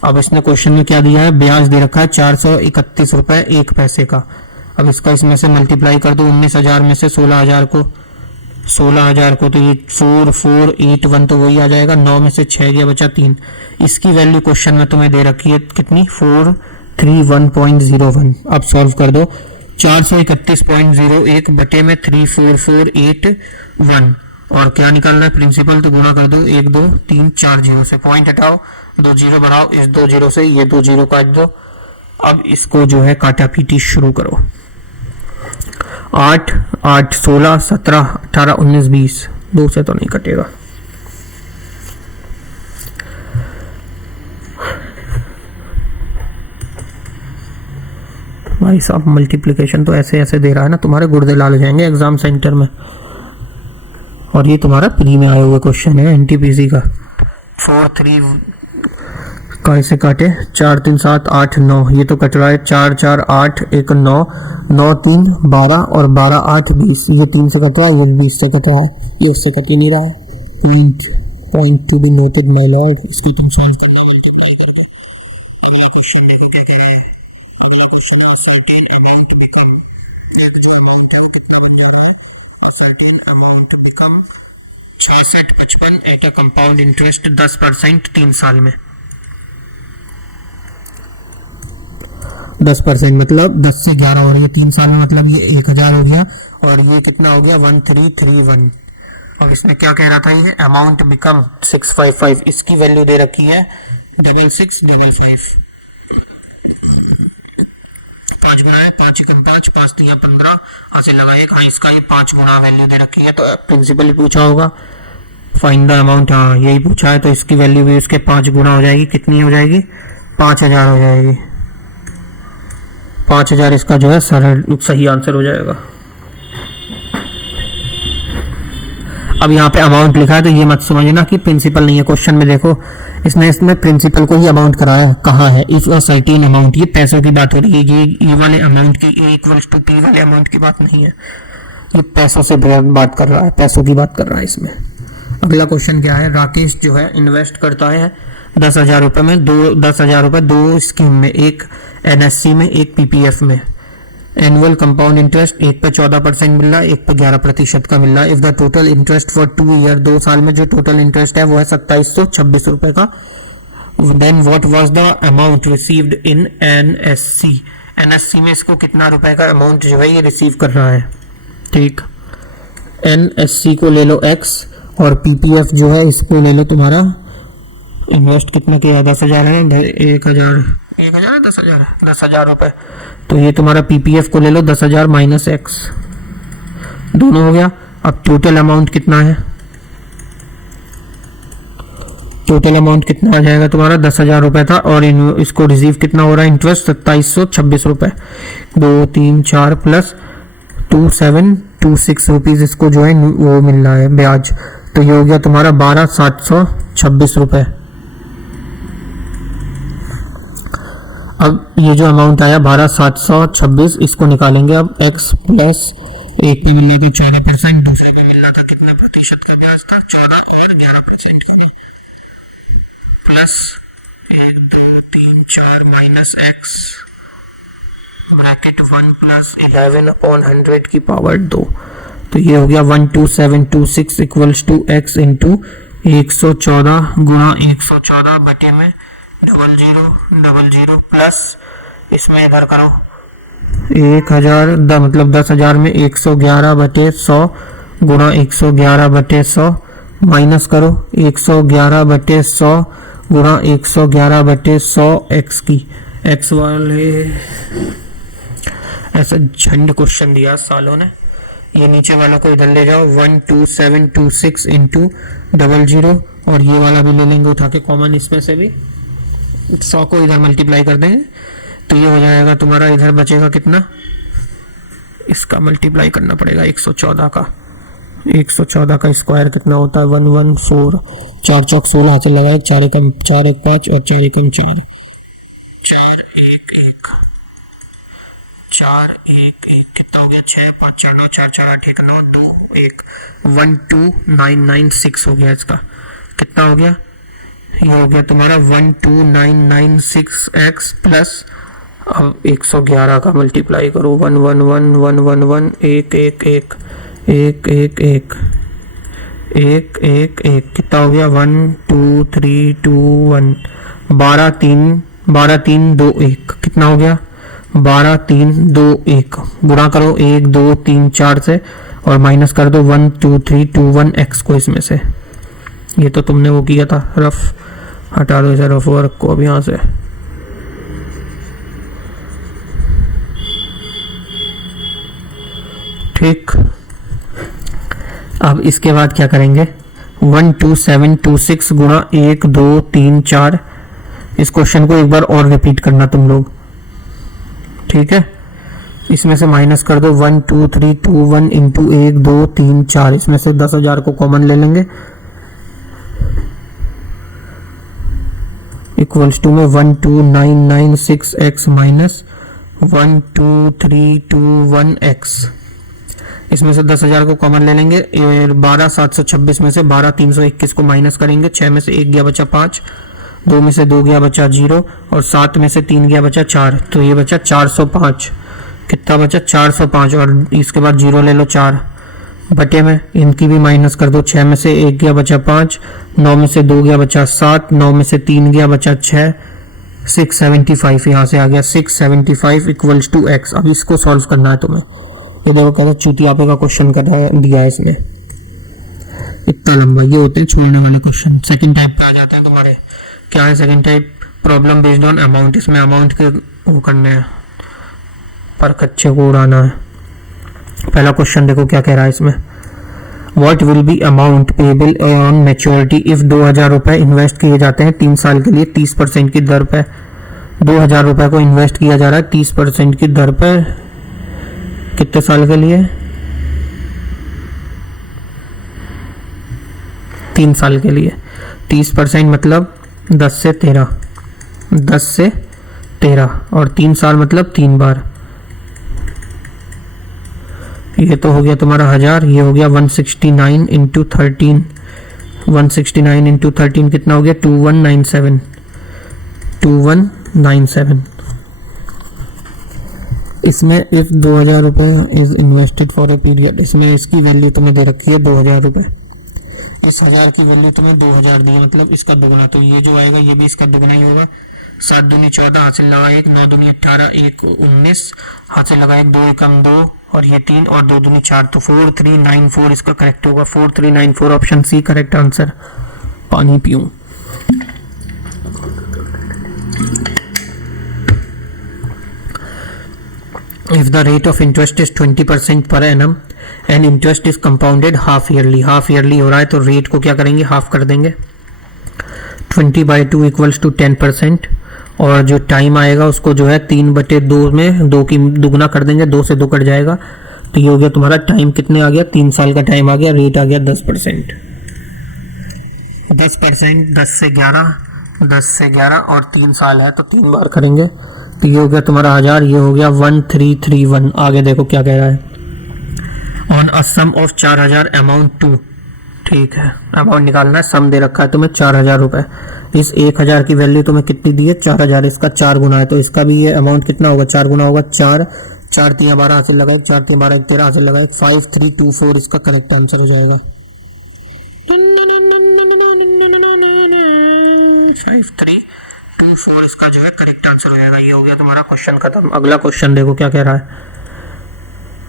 अब इसने क्वेश्चन में क्या दिया है, ब्याज दे रखा है 431 रुपए 1 पैसे का। अब इसका इसमें से मल्टीप्लाई कर दो, 19,000 में से 16,000 को, तो ये 4481 तो वही आ जाएगा, 9 में से 6 गया बचा 3। इसकी वैल्यू क्वेश्चन में तुम्हें दे रखी है कितनी 431.01। अब सॉल्व कर दो, 431.01 बटे में 34481, और क्या निकालना है प्रिंसिपल, तो गुणा कर दो 1 2 3 4 0 से, पॉइंट हटाओ 2 0 बढ़ाओ, इस 2 0 से ये 2 0 काट दो। अब इसको जो है काटा पीटी शुरू करो, 8 8 16 17 18 19 20, 2 से तो नहीं कटेगा। भाई साहब मल्टीप्लिकेशन तो ऐसे ऐसे दे रहा है ना, तुम्हारे गुर्दे लाल हो जाएंगे एग्जाम सेंटर में। और ये तुम्हारा प्री में आया हुआ क्वेश्चन है एनटीपीसी का। 4 3 का इसे काटे, 4 3 7 8 9, ये तो कट रहा है, 4 4 8 1 9 9 3 12 और 12 8 20, ये 3 से कट रहा है, ये 20 से कट रहा है, ये उससे कट ही नहीं रहा है। Point to be noted my Lord. इसको तुम सॉल्व करना मल्टीप्लाई करके। अगला क्वेश्चन देखो क्या कह रहा है, अगला क्वेश्चन है 6255 एट अ कंपाउंड इंटरेस्ट 10% 3 साल में। 10% मतलब 10 से 11 हो रही है 3 साल में, मतलब ये 1000 हो गया और ये कितना हो गया 1331। और इसमें क्या कह रहा था, ये अमाउंट बिकम 655, इसकी वैल्यू दे रखी है 6655। 5 गुना है 5 एकम 5 5 3 15 हासिल लगा 1। हाँ इसका ये 5 गुना वैल्यू दे रखी है, तो प्रिंसिपल ही पूछा होगा फाइंड द अमाउंट, हाँ यही पूछा है, तो इसकी वैल्यू भी उसके 5 गुना हो जाएगी। कितनी हो जाएगी 5000 हो जाएगी। 5000 इसका जो है सरल सही आंसर हो जाएगा। अब यहाँ पे अमाउंट लिखा है तो ये मत समझना कि प्रिंसिपल नहीं है, क्वेश्चन में देखो इसमें प्रिंसिपल को ही अमाउंट कराया कहा है, इफ अ सर्टेन अमाउंट, ये पैसों की बात हो रही है, ये वाले अमाउंट की A = P वाले अमाउंट की बात नहीं है, ये पैसों से बात कर रहा है, पैसों की बात कर रहा है इसमें। अगला क्वेश्चन क्या है, राकेश जो है इन्वेस्ट करता है 10,000 रुपये में 10,000 रुपये 2 स्कीम में, एक NSC में एक PPF में। एनुअल कंपाउंड इंटरेस्ट एक पे 14% मिल रहा है, एक पे 11% का मिल रहा है। If the total interest for 2 year, 2 साल में जो टोटल इंटरेस्ट है वो है 2726 रुपए का। Then what was the amount received in NSC, NSC में इसको कितना रुपए का अमाउंट जो है ये रिसीव कर रहा है। ठीक, NSC को ले लो X और PPF जो है इसको ले लो तुम्हारा, इन्वेस्ट कितना किया 10,000 है, 10,000 है 10,000 है 10,000 रुपए, तो ये तुम्हारा PPF को ले लो 10,000 माइनस X, दोनों हो गया। अब टोटल अमाउंट कितना है, टोटल अमाउंट कितना आ जाएगा तुम्हारा 10,000 रुपए था और इसको रिसीव कितना हो रहा है इंटरेस्ट 2726 रुपए, 2 3 4 प्लस 2726 रुपीज इसको जो है वो मिल रहा है ब्याज, तो ये हो गया तुम्हारा 12,726 रुपए। अब ये जो अमाउंट आया 12,726 इसको निकालेंगे। अब x प्लस एक पे मिलने पे 14%, दूसरे पे मिलना था कितना प्रतिशत का ब्याज था 14 और 11% के लिए, plus 1 2 3 4 minus x bracket 1 plus 11/100 की पावर 2, तो ये हो गया 12726 इक्वल्स टू x इंटू 114 गुणा 114 बटे में 0000 प्लस इसमें इधर करो 1000 मतलब 10,000 में 111 बटे 100 गुणा 111 बटे 100 माइनस करो 111 बटे 100 गुणा 111 बटे 100 x की, x वाले ऐसा झंड क्वेश्चन दिया सालों ने। ये नीचे वाला को इधर ले जाओ 12726 इंटू 00 और ये वाला भी ले लेंगे उठा के कॉमन, इसमें से भी 100 को इधर मल्टीप्लाई कर देंगे तो ये हो जाएगा तुम्हारा, इधर बचेगा कितना, इसका मल्टीप्लाई करना पड़ेगा 114 का, 114 का स्क्वायर कितना होता है 114, 4 चौक 16 हासिल लगाए, 4 एकम 4 1 5 और 4 एकम 4 4 1 1 4 1 1 कितना हो गया 6 5 4 9 4 4 8 1 9 2 1 12996 हो गया, इसका कितना हो गया, ये हो गया तुम्हारा 12996x प्लस अब 111 का मल्टीप्लाई करो 111 1 1 1 1 1 1 1 1 1 कितना हो गया 1 2 3 2 1 12 3 2 1 कितना हो गया 12 3 2 1, गुणा करो 1 2 3 4 से और माइनस कर दो 1 2 3 2 1 x को इसमें से, ये तो तुमने वो किया था रफ, हटा दो इसे रफ वर्क को अब यहाँ से। ठीक, अब इसके बाद क्या करेंगे 12726 गुणा 1 2 3 4, इस क्वेश्चन को एक बार और रिपीट करना तुम लोग, ठीक है। इसमें से माइनस कर दो 1 2 3 2 1 इंटू 1 2 3 4, इसमें से 10,000 को कॉमन ले लेंगे इक्वल्स टू में 12996x माइनस 12321x, इसमें से 10,000 को कॉमन ले लेंगे, 12,726 में से 12,321 को माइनस करेंगे, 6 में से 1 गया बचा 5, 2 में से 2 गया बचा 0 और 7 में से 3 गया बचा 4, तो ये बचा 405, कितना बचा 405 और इसके बाद 0 ले लो 4, बटे में इनकी भी माइनस कर दो। 6 में से 1 गया बचा 5, 9 में से 2 गया बचा 7, 9 में से 3 गया बचा 6, 675 यहाँ से आ गया 675 इक्वल्स टू x। अब इसको सॉल्व करना है तुम्हें। ये देखो कहते चूतियापे का क्वेश्चन कर रहा है, दिया है इसमें इतना लंबा। ये होते हैं छोड़ने वाले क्वेश्चन। सेकंड टाइप पे आ जाते हैं तुम्हारे। क्या है second type? Problem based on amount. इसमें अमाउंट के वो करने हैं, पर कच्चे को उड़ाना है। पहला क्वेश्चन देखो क्या कह रहा है इसमें। What will be amount payable on maturity if 2000 रुपए इन्वेस्ट किए जाते हैं 3 साल के लिए 30% की दर पे। 2000 रुपए को इन्वेस्ट किया जा रहा है 30% की दर पे, कितने साल के लिए? 3 साल के लिए। 30% मतलब 10 से 13, 10 से 13 और 3 साल मतलब 3 बार। ये तो हो गया तुम्हारा 1000, ये हो गया 169 इंटू 13, 169 इंटू 13 कितना हो गया? 2197, 2197। इसमें इफ 2000 रुपए is invested for a period, इसमें इसकी वैल्यू तुम्हें दे रखी है 2000 रुपए। इस 1000 की वैल्यू तुम्हें 2000 दी है, मतलब इसका दुगना। तो ये जो आएगा ये भी इसका दुगना ही होगा। 7 दूनी 14, हाथ से लगा 1, 9 दूनी 18, 1 19, हाथ से लगा 1, 2 एकम 2 और ये 3 और 2 दूनी 4, तो 4394 इसका करेक्ट होगा। 4394 ऑप्शन सी करेक्ट आंसर। पानी पीऊं। If the rate of interest is 20% per annum and interest is compounded half yearly, half yearly हो रहा है तो रेट को क्या करेंगे? हाफ कर देंगे। 20/2 इक्वल्स टू 10%। और जो टाइम आएगा उसको जो है 3/2 में 2 की दुगना कर देंगे, 2 से 2 कट जाएगा। तो ये हो गया तुम्हारा टाइम कितने आ गया? 3 साल का टाइम आ गया। रेट आ गया 10%। 10%, 10 से 11, 10 से 11 और 3 साल है तो 3 बार करेंगे। तो ये हो गया तुम्हारा 1000, ये हो गया 1331। आगे देखो क्या कह रहा है। On a sum of 4000 amount to, ठीक है अमाउंट निकालना है। सम दे रखा है तुम्हें 4000 रुपए। इस 1000 की वैल्यू तुम्हें कितनी दी है? 4000। इसका 4 गुना है तो इसका भी ये अमाउंट कितना होगा? 4 गुना होगा। 4 4 3 12 हासिल लगाए, 4 3 12 13 हासिल लगाए, 5324 इसका करेक्ट आंसर हो जाएगा। 5324 इसका जो है करेक्ट आंसर हो जाएगा। ये हो गया तुम्हारा क्वेश्चन खत्म। अगला क्वेश्चन देखो क्या कह रहा है।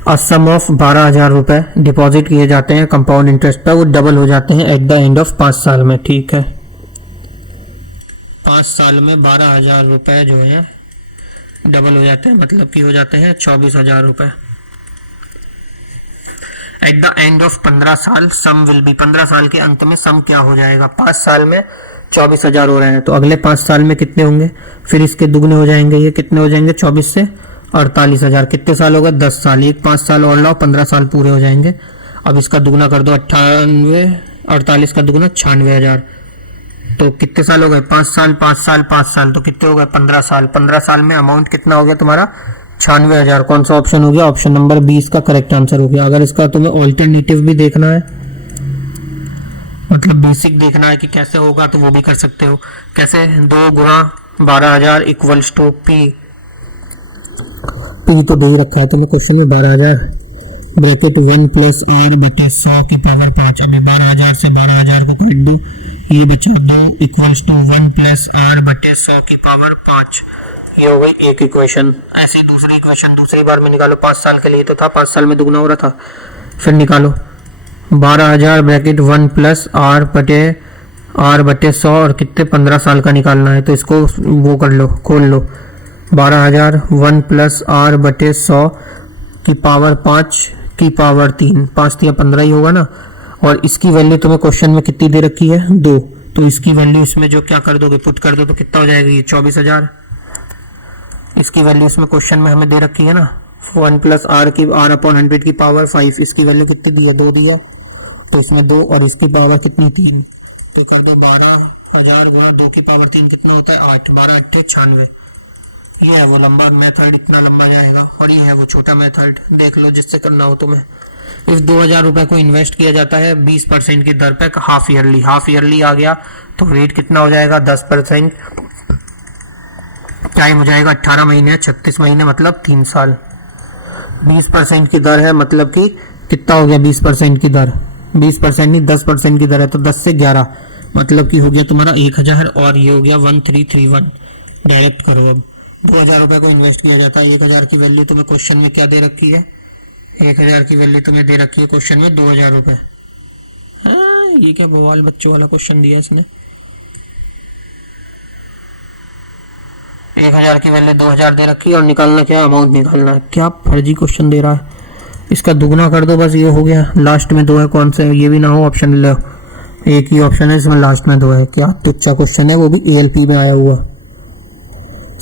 अ सम ऑफ 12000 रुपए डिपॉजिट किए जाते हैं कंपाउंड इंटरेस्ट पर, वो डबल हो जाते हैं एट द एंड ऑफ 5 साल में। ठीक है 5 साल में 12000 रुपए जो है डबल हो जाते हैं, मतलब कि हो जाते हैं 24000 रुपए। एट द एंड ऑफ 15 साल सम विल बी, 15 साल के अंत में सम क्या हो जाएगा? 5 साल में 24000 हो रहे हैं तो अगले 5 साल में कितने होंगे? फिर इसके दुगने हो जाएंगे। ये कितने हो जाएंगे? 24 से 48000। कितने साल होगा? 10 साल। एक 5 साल और लाओ, 15 साल पूरे हो जाएंगे। अब इसका दुगना कर दो, 98, 48 का दुगना 96000। तो कितने साल हो गए? 5 साल 5 साल 5 साल, तो कितने हो गए? 15 साल। 15 साल में अमाउंट कितना हो गया तुम्हारा? 96000। कौन सा ऑप्शन हो गया? ऑप्शन नंबर 20 का करेक्ट आंसर हो गया। अगर इसका तुम्हें ऑल्टरनेटिव भी देखना है, मतलब बेसिक देखना है कि कैसे होगा, तो वो भी कर सकते हो। कैसे? 2 गुना 12000 इक्वल्स टू पी। पी तो दे ही रखा है तुम्हें क्वेश्चन में 12000 ब्रैकेट 1 प्लस आर बटे 100 की पावर 5। अभी 12000 से 12000 को काट दो, ये बचा 2 इक्वल्स टू 1 प्लस आर बटे 100 की पावर 5। ये हो गई एक इक्वेशन। ऐसी दूसरी इक्वेशन दूसरी बार में निकालो। 5 साल के लिए तो था, 5 साल में दुगना हो रहा था। फिर निकालो 12000 ब्रैकेट 1 प्लस आर बटे 100 और कितने? 15 साल का निकालना है तो इसको वो कर लो, खोल लो। 12000 1 प्लस आर बटे 100 की पावर 5 की पावर 3, 5 3 15 ही होगा ना। और इसकी वैल्यू तुम्हें क्वेश्चन में कितनी दे रखी है? 2। तो इसकी वैल्यू इसमें जो क्या कर दोगे? पुट कर दो तो कितना हो जाएगा? ये 24000। इसकी वैल्यू इसमें क्वेश्चन में हमें दे रखी है ना 1 प्लस आर की R/100 की पावर 5। इसकी वैल्यू कितनी दी है? 2 दी है, तो इसमें 2 और इसकी पावर कितनी? 3। तो कर दो 12000 गुणा 2 की पावर 3 कितना होता है? 8। 12 8 96। ये है वो लंबा मेथड, इतना लंबा जाएगा। और ये है वो छोटा मेथड, देख लो जिससे करना हो तुम्हें। इस 2000 रुपए को इन्वेस्ट किया जाता है 20% की दर पे हाफ ईयरली आ गया तो रेट कितना हो जाएगा? 10%। टाइम हो जाएगा 18 महीने, 36 महीने मतलब 3 साल। 20% की दर है मतलब कि कितना हो गया 20% की दर, 20% नहीं 10% की दर है तो 10 से 11 मतलब कि हो गया तुम्हारा 1000 और ये हो गया 1331। डायरेक्ट करो अब 2000 रुपये को इन्वेस्ट किया जाता है। 1000 की वैल्यू तुम्हें क्वेश्चन में क्या दे रखी है, 1000 की वैल्यू तुम्हें दे रखी है क्वेश्चन में 2000 रुपये। ये क्या बवाल बच्चों वाला क्वेश्चन दिया इसने। 1000 की वैल्यू 2000 दे रखी है और निकालना क्या, अमाउंट निकालना है। क्या फर्जी क्वेश्चन दे रहा है, इसका दुगना कर दो बस, ये हो गया। लास्ट में 2 है, कौन सा है ये भी ना हो ऑप्शन ले, एक ही ऑप्शन है इसमें लास्ट में 2 है। क्या तुच्चा क्वेश्चन है, वो भी ALP में आया हुआ।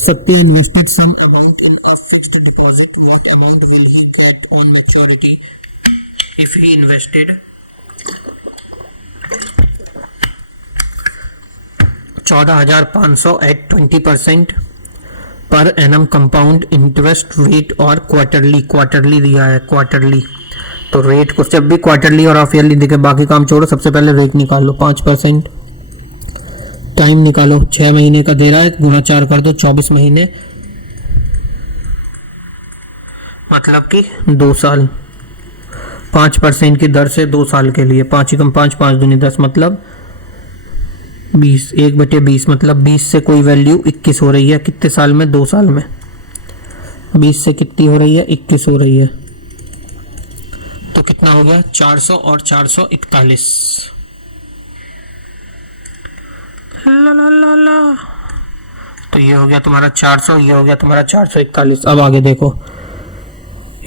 Sappi invested some amount in a fixed deposit. What amount will he get on maturity if he invested 14,500 at 20% per annum compound interest rate और क्वार्टरली दिया है, क्वार्टरली। तो रेट को जब भी क्वार्टरली और हाफ ईयरली दिखे बाकी काम छोड़ो, सबसे पहले रेट निकालो 5%। टाइम निकालो, 6 महीने का दे रहा है, गुना 4 कर दो 24 महीने मतलब कि 2 साल। 5% की दर से 2 साल के लिए, 5 एकम 5, 5 दूनी 10 मतलब 20, 1/20 मतलब 20 से कोई वैल्यू 21 हो रही है कितने साल में, 2 साल में। 20 से कितनी हो रही है, 21 हो रही है। तो कितना हो गया 400 और 441। ला। तो ये हो गया तुम्हारा 400, ये हो गया तुम्हारा 441। अब आगे देखो,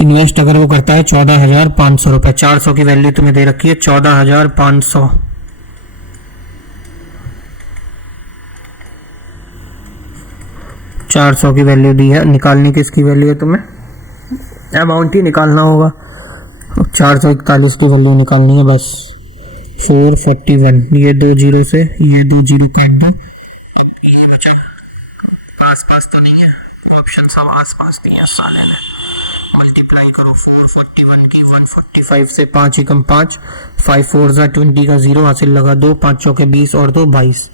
इन्वेस्ट अगर वो करता है 14,500 रुपए, 400 की वैल्यू तुम्हें दे रखी है 14,500। 400 की वैल्यू दी है, निकालनी किसकी वैल्यू है, तुम्हें अमाउंट ही निकालना होगा। 441 की वैल्यू निकालनी है बस। 441, ये 2 जीरो से ये 2 जीरो काट दो, ये बचा आसपास तो नहीं है, ऑप्शन सब आसपास नहीं है साले ने। मल्टीप्लाई करो 441 की 145 से, 5 एकम 5, 5 4 20 का 0 हासिल लगा 2, 5 चौके 20 और 2 22।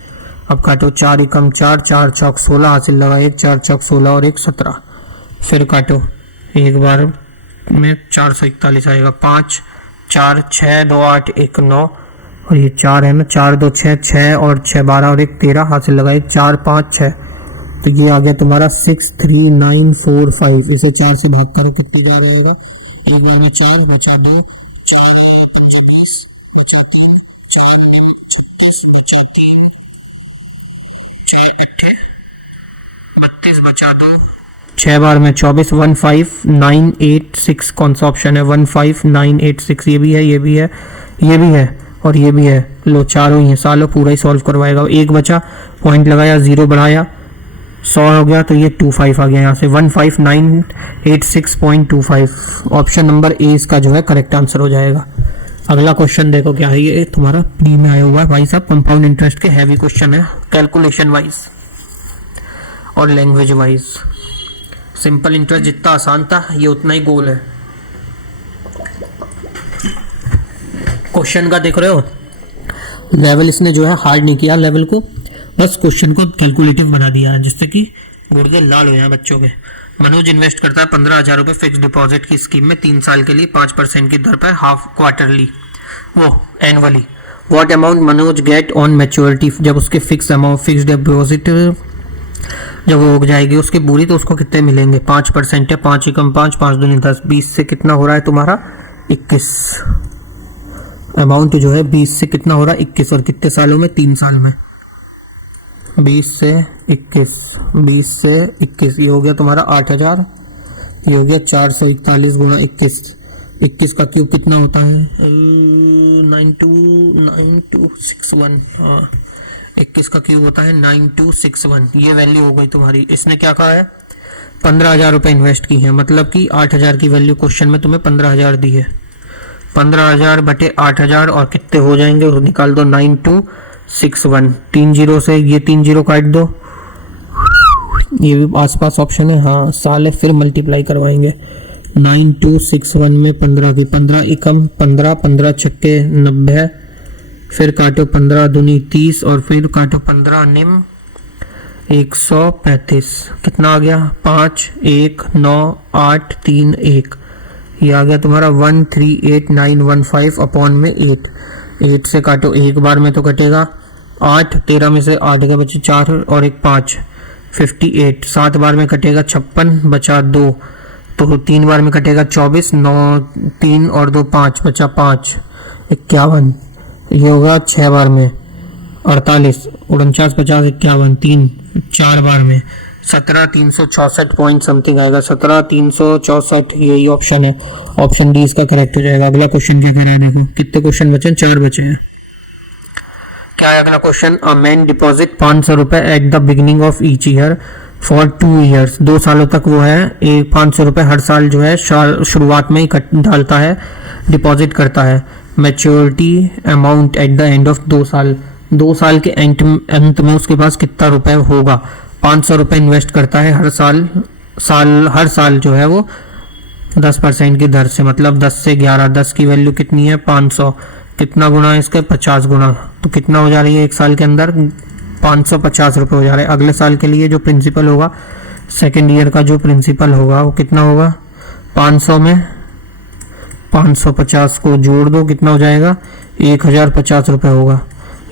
अब काटो 4 एकम 4, 4 चौक 16 हासिल लगा 1, 4 चौक 16 और 1 17। फिर काटो एक बार में 441 आएगा, 5 4 6 2 8 1 9 और ये 4 है ना, 4 2 6 6 और 6 12 और 1 13 हासिल लगा 1 4 5 6। तो ये आ गया तुम्हारा 63945। इसे 4 से भाग करो कितनी का आएगा, एक बार में 4 बचा 2, 4 5 20 बचा 3, 4 9 36 बचा 3, 6 8 32 बचा 2, 6 बार में 24, 15986। कौन सा ऑप्शन है, 15986। ये भी है, ये भी है, ये भी है और ये भी है। लो चारों ही है, सालों पूरा ही सॉल्व करवाएगा। एक बचा, पॉइंट लगाया, 0 बढ़ाया, 100 हो गया तो ये 25 आ गया यहाँ से, 15986.25। ऑप्शन नंबर ए इसका जो है करेक्ट आंसर हो जाएगा। अगला क्वेश्चन देखो क्या है, ये तुम्हारा प्री में आया हुआ है भाई साहब, कंपाउंड इंटरेस्ट के हैवी क्वेश्चन है, कैलकुलेशन वाइज और लैंग्वेज वाइज। सिंपल इंटरेस्ट जितना आसान था ये उतना ही गोल है। क्वेश्चन का देख रहे हो, लेवल इसने जो है हार्ड नहीं किया लेवल को, बस क्वेश्चन को कैलकुलेटिव बना दिया है जिससे कि गुर्दे लाल हो जाए बच्चों के। मनोज इन्वेस्ट करता है 15,000 रुपये फिक्स डिपॉजिट की स्कीम में 3 साल के लिए 5% की दर पर, हाफ क्वार्टरली वो annually. What amount Manoj get on maturity, जब उसके फिक्स अमाउंट फिक्स डिपॉजिट जब वो हो जाएगी उसकी पूरी तो उसको कितने मिलेंगे, 5% है, 5 एकम 5, 5 दूनी 10, 20 से कितना हो रहा है तुम्हारा 21। अमाउंट जो है 20 से कितना हो रहा है 21 और कितने सालों में, 3 साल में। 20 से 21, 20 से 21, ये हो गया तुम्हारा 8000, ये हो गया 441 गुना 21। 21 का क्यूब कितना होता है, 9261। हाँ 21 का क्यूब होता है 9261। ये वैल्यू हो गई तुम्हारी। इसने क्या कहा है, 15,000 रुपये इन्वेस्ट की है, मतलब कि 8,000 की वैल्यू क्वेश्चन में तुम्हें 15,000 दी है। 15,000 बटे 8,000 और कितने हो जाएंगे, निकाल दो 9261। 3 जीरो से ये 3 जीरो काट दो, ये भी आसपास ऑप्शन है, हाँ साले फिर मल्टीप्लाई करवाएंगे। 9261 में 15 की 15 एकम 15, 15 छक्के 90, फिर काटो 15 दूनी 30 और फिर काटो 15 निम 135। कितना आ गया, 5 1 9 8 3 1। ये आ गया तुम्हारा 138915 अपॉन में 8 से काटो, एक बार में तो कटेगा 8, 13 में से 8 के बचे 4 और एक 5, 58, 7 बार में कटेगा 56 बचा 2, तो 3 बार में कटेगा 24, 9 3 और 2 5 बचा 5, 51, ये होगा 6 बार में 48, 49 50 51, 3 4 बार में 17,364 पॉइंट समथिंग आएगा, 17,364, यही ऑप्शन है, ऑप्शन डी इसका करेक्ट हो जाएगा। अगला क्वेश्चन क्या कर रहा है, देखो कितने क्वेश्चन बचे हैं, 4 बचे हैं। क्या है अगला क्वेश्चन, अ मैन डिपॉजिट 500 रुपए at the beginning of each year for 2 years, 2 सालों तक वो है 500 रुपए हर साल जो है शुरुआत में ही डालता है, डिपॉजिट करता है। Maturity amount at the end of 2 साल, 2 साल के अंत में उसके पास कितना रुपए होगा। 500 रुपए इन्वेस्ट करता है हर हर साल जो है वो 10% की दर से, मतलब 10 से 11, 10 की वैल्यू कितनी है 500, कितना गुना है इसके 50 गुना, तो कितना हो जा रही है एक साल के अंदर 550 रुपए हो जा रहे हैं। अगले साल के लिए जो प्रिंसिपल होगा, सेकेंड ईयर का जो प्रिंसिपल होगा वो कितना होगा, 500 में 550 को जोड़ दो, कितना हो जाएगा 1050 रुपए होगा,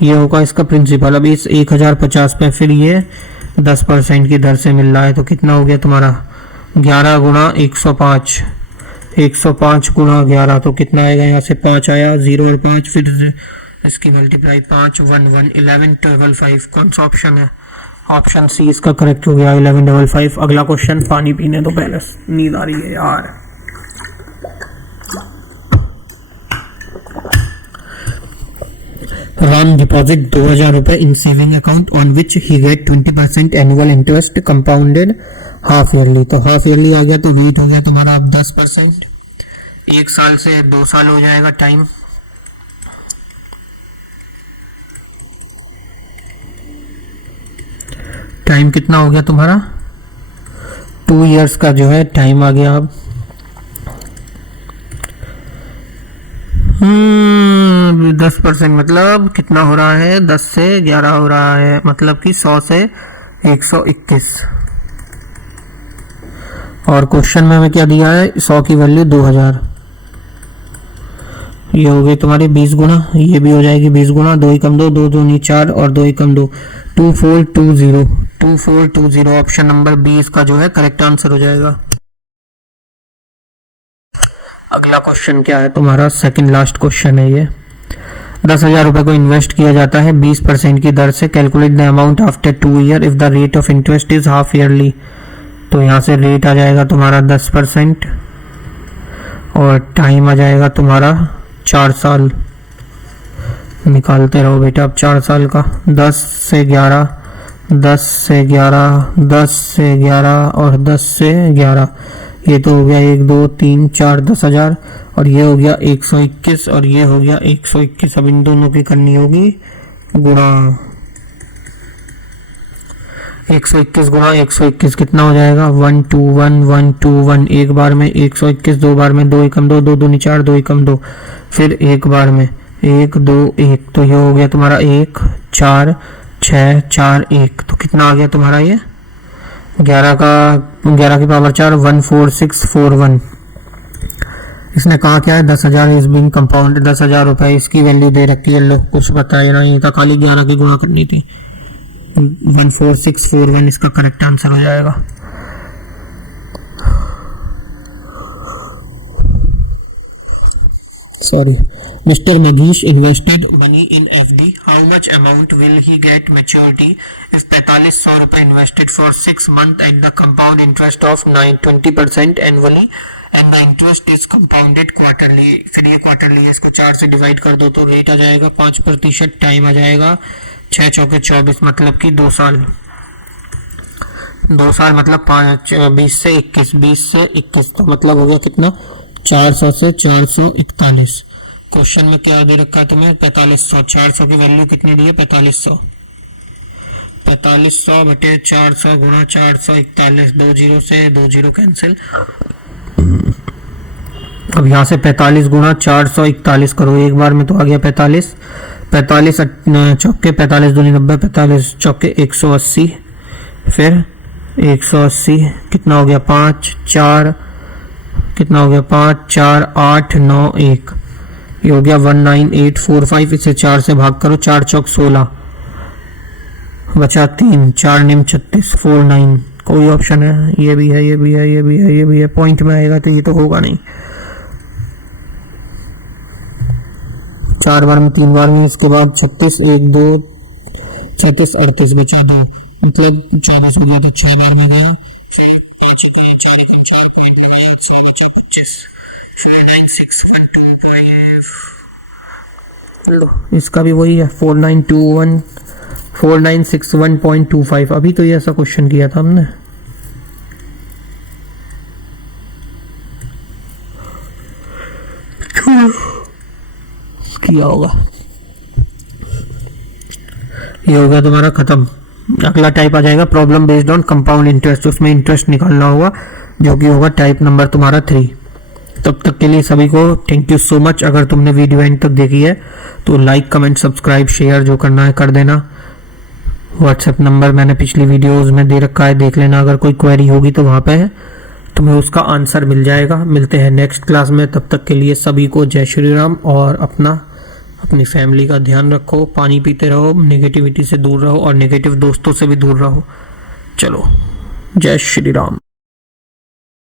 ये होगा इसका प्रिंसिपल। अब इस 1050 पे फिर ये 10% की दर से मिल रहा है, तो कितना हो गया तुम्हारा 11 गुना 105, 105 गुना 11, तो कितना आएगा, यहाँ से 5 आया, 0 और 5, फिर इसकी मल्टीप्लाई 5 1 1 1155, कौन सा ऑप्शन है, ऑप्शन सी इसका करेक्ट हो गया 1155। अगला क्वेश्चन, पानी पीने दो पहले, नींद आ रही है यार। राम डिपॉजिट 2000 रुपए in saving account on which he get 20% annual interest compounded half yearly, तो हाफ ईयरली आ गया, तो वेट हो गया तुम्हारा अब 10%, 1 साल से 2 साल हो जाएगा टाइम, टाइम कितना हो गया तुम्हारा 2 इयर्स का जो है टाइम आ गया। अब 10% मतलब कितना हो रहा है, 10 से 11 हो रहा है, मतलब कि 100 से 121, और क्वेश्चन में हमें क्या दिया है, 100 की वैल्यू 2000, ये हो गई तुम्हारी 20 गुना, ये भी हो जाएगी 20 गुना, 2 एकम 2, 2 दूनी 4 और 2 एकम 2, 2420 ऑप्शन नंबर बी इसका जो है करेक्ट आंसर हो जाएगा। अगला क्वेश्चन क्या है तुम्हारा, सेकंड लास्ट क्वेश्चन है ये। 10,000 रुपए को इन्वेस्ट किया जाता है 20% की दर से, calculate the amount after 2 year if the rate of interest is half yearly, तो यहाँ से रेट आ जाएगा तुम्हारा 10% और टाइम आ जाएगा तुम्हारा 4 साल, निकालते रहो बेटा अब 4 साल का, 10 से 11, 10 से 11, 10 से 11 और 10 से 11, ये तो हो गया 1 2 3 4 10,000, और ये हो गया 121 और ये हो गया 121। अब इन दोनों की करनी होगी गुणा, 121 गुणा 121 कितना हो जाएगा 121 121, एक बार में 121, 2 बार में 2 एकम 2, 2 दूनी 4, 2 एकम 2, फिर एक बार में 1 2 1, तो ये हो गया तुम्हारा 1 4 6 4 1, तो कितना आ गया तुम्हारा ये 11 की पावर 4 14641। इसने कहा क्या है 10,000 इज बीइंग कंपाउंडेड, 10,000 रुपए इसकी वैल्यू दे रखी है, लो कुछ बताया नहीं था, खाली 11 की गुणा करनी थी, 14641 इसका करेक्ट आंसर हो जाएगा। Sorry, Mr. Maghish invested money in FD. How much amount will he get maturity if 4500 रुपए invested for 6 months at the compound interest of 20% annually and the interest is compounded quarterly. फिर ये quarterly है, इसको 4 से divide कर दो तो rate आ जाएगा 5%, टाइम आ जाएगा 6 चौके 24, मतलब कि 2 साल, 2 साल मतलब 20 से 21, तो मतलब हो गया कितना 400 से 441। क्वेश्चन में क्या दे रखा है तुम्हें 4500, 400 की वैल्यू कितनी दी है 4500 बटे 400 गुणा 441, 2 जीरो से 2 जीरो कैंसिल। अब यहाँ से 45 गुणा 441 करो, एक बार में तो आ गया 45 चौके 45 दूनी 90, 45 चौके 180, फिर 180 कितना हो गया 5 4 कितना हो गया 5 4 8 9 1, ये हो गया 19845। इसे 4 से भाग करो, 4 चौक 16 बचा 3, 4 निम 36, 49। कोई ऑप्शन है? ये भी है, ये भी है, ये भी है, ये भी है। पॉइंट में आएगा तो ये तो होगा नहीं। 4 बार में 3 बार में, इसके बाद 36 1 2 36 38 बचा 2, मतलब 24 हो गया। तो 6 बार में गया, 4 पॉइंट में गया, 6 बचा 25, 49615। लो इसका भी वही है 4961.25। अभी तो ये ऐसा क्वेश्चन किया था हमने। किया होगा, ये हो गया तुम्हारा खत्म। अगला टाइप आ जाएगा problem based on compound interest, उसमें इंटरेस्ट निकालना होगा, जो कि होगा टाइप नंबर तुम्हारा 3। तब तक के लिए सभी को थैंक यू सो मच। अगर तुमने वीडियो एंड तक देखी है तो लाइक कमेंट सब्सक्राइब शेयर जो करना है कर देना। व्हाट्सएप नंबर मैंने पिछली वीडियोस में दे रखा है, देख लेना। अगर कोई क्वेरी होगी तो वहाँ पे है, तुम्हें उसका आंसर मिल जाएगा। मिलते हैं नेक्स्ट क्लास में, तब तक के लिए सभी को जय श्री राम। और अपनी फैमिली का ध्यान रखो, पानी पीते रहो, नेगेटिविटी से दूर रहो और नेगेटिव दोस्तों से भी दूर रहो। चलो, जय श्री राम।